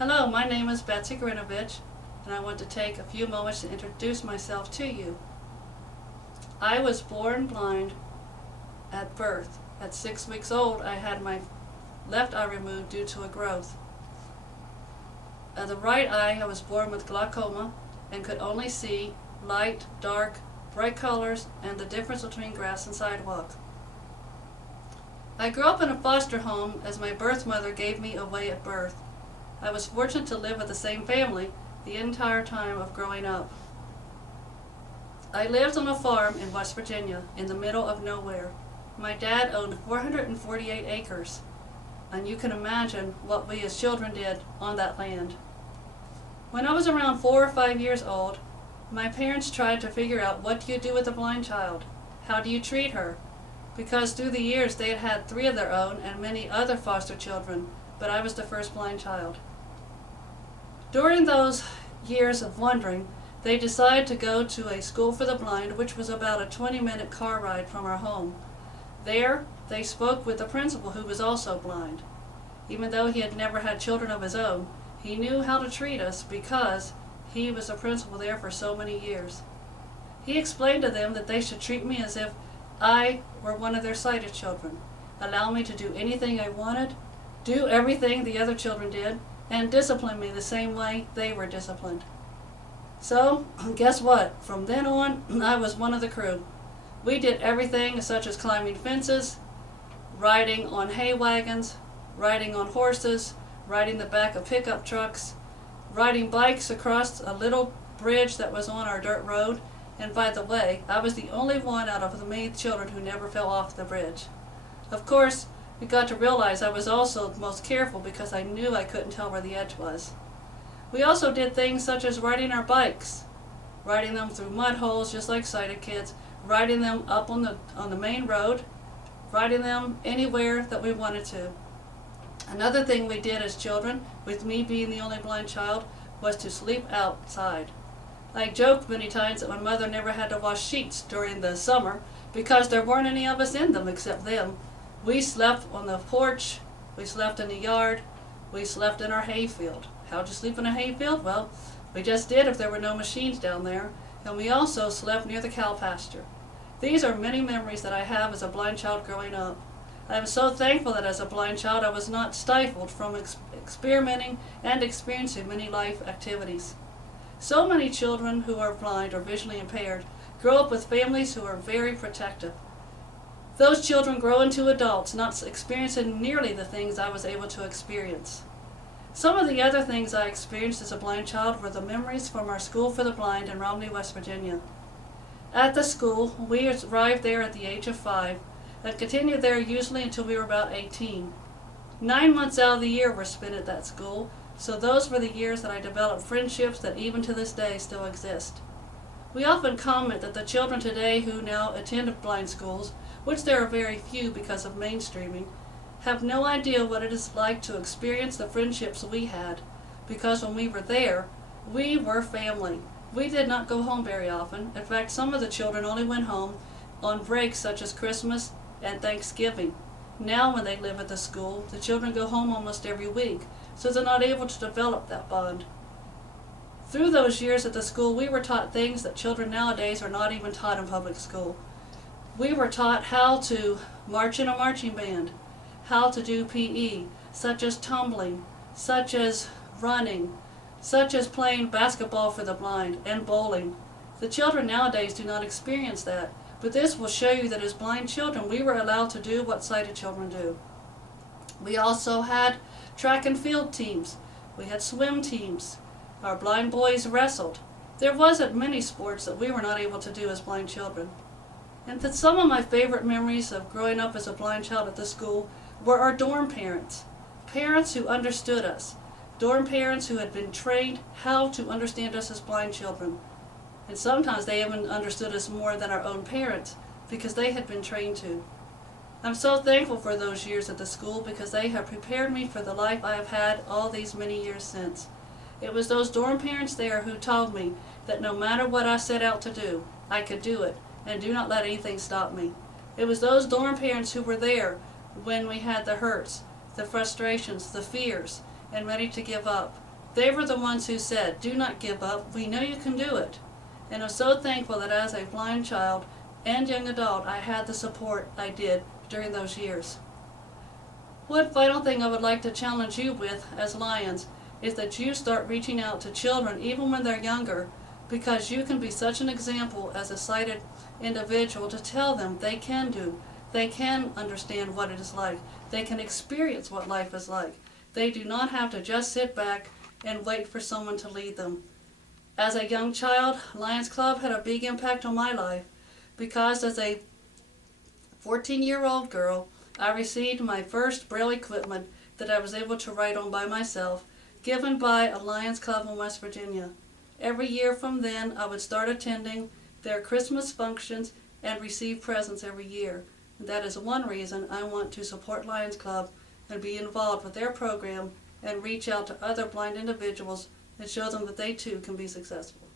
Hello, my name is Betsy Grenevitch, and I want to take a few moments to introduce myself to you. I was born blind at birth. At 6 weeks old, I had my left eye removed due to a growth. The right eye, I was born with glaucoma and could only see light, dark, bright colors, and the difference between grass and sidewalk. I grew up in a foster home as my birth mother gave me away at birth. I was fortunate to live with the same family the entire time of growing up. I lived on a farm in West Virginia, in the middle of nowhere. My dad owned 448 acres, and you can imagine what we as children did on that land. When I was around 4 or 5 years old, my parents tried to figure out, what do you do with a blind child? How do you treat her? Because through the years they had had 3 of their own and many other foster children, but I was the first blind child. During those years of wondering, they decided to go to a school for the blind, which was about a 20-minute car ride from our home. There, they spoke with the principal, who was also blind. Even though he had never had children of his own, he knew how to treat us because he was a principal there for so many years. He explained to them that they should treat me as if I were one of their sighted children, allow me to do anything I wanted, do everything the other children did, and discipline me the same way they were disciplined. So, guess what? From then on, I was one of the crew. We did everything such as climbing fences, riding on hay wagons, riding on horses, riding the back of pickup trucks, riding bikes across a little bridge that was on our dirt road. And by the way, I was the only one out of the many children who never fell off the bridge. Of course, we got to realize I was also the most careful because I knew I couldn't tell where the edge was. We also did things such as riding our bikes, riding them through mud holes just like sighted kids, riding them up on the main road, riding them anywhere that we wanted to. Another thing we did as children, with me being the only blind child, was to sleep outside. I joked many times that my mother never had to wash sheets during the summer because there weren't any of us in them except them. We slept on the porch, we slept in the yard, we slept in our hayfield. How'd you sleep in a hayfield? Well, we just did if there were no machines down there, and we also slept near the cow pasture. These are many memories that I have as a blind child growing up. I am so thankful that as a blind child I was not stifled from experimenting and experiencing many life activities. So many children who are blind or visually impaired grow up with families who are very protective. Those children grow into adults, not experiencing nearly the things I was able to experience. Some of the other things I experienced as a blind child were the memories from our school for the blind in Romney, West Virginia. At the school, we arrived there at the age of 5 and continued there usually until we were about 18. 9 months out of the year were spent at that school, so those were the years that I developed friendships that even to this day still exist. We often comment that the children today who now attend blind schools, which there are very few because of mainstreaming, have no idea what it is like to experience the friendships we had, because when we were there, we were family. We did not go home very often. In fact, some of the children only went home on breaks such as Christmas and Thanksgiving. Now when they live at the school, the children go home almost every week, so they're not able to develop that bond. Through those years at the school, we were taught things that children nowadays are not even taught in public school. We were taught how to march in a marching band, how to do PE, such as tumbling, such as running, such as playing basketball for the blind, and bowling. The children nowadays do not experience that, but this will show you that as blind children we were allowed to do what sighted children do. We also had track and field teams. We had swim teams. Our blind boys wrestled. There wasn't many sports that we were not able to do as blind children. And some of my favorite memories of growing up as a blind child at the school were our dorm parents. Parents who understood us. Dorm parents who had been trained how to understand us as blind children. And sometimes they even understood us more than our own parents because they had been trained to. I'm so thankful for those years at the school because they have prepared me for the life I have had all these many years since. It was those dorm parents there who told me that no matter what I set out to do, I could do it, and do not let anything stop me. It was those dorm parents who were there when we had the hurts, the frustrations, the fears, and ready to give up. They were the ones who said, "Do not give up, we know you can do it." And I'm so thankful that as a blind child and young adult, I had the support I did during those years. One final thing I would like to challenge you with as Lions is that you start reaching out to children even when they're younger, because you can be such an example as a sighted individual to tell them they can do. They can understand what it is like. They can experience what life is like. They do not have to just sit back and wait for someone to lead them. As a young child, Lions Club had a big impact on my life because as a 14-year-old girl, I received my first Braille equipment that I was able to write on by myself, given by a Lions Club in West Virginia. Every year from then, I would start attending their Christmas functions and receive presents every year. And that is one reason I want to support Lions Club and be involved with their program and reach out to other blind individuals and show them that they too can be successful.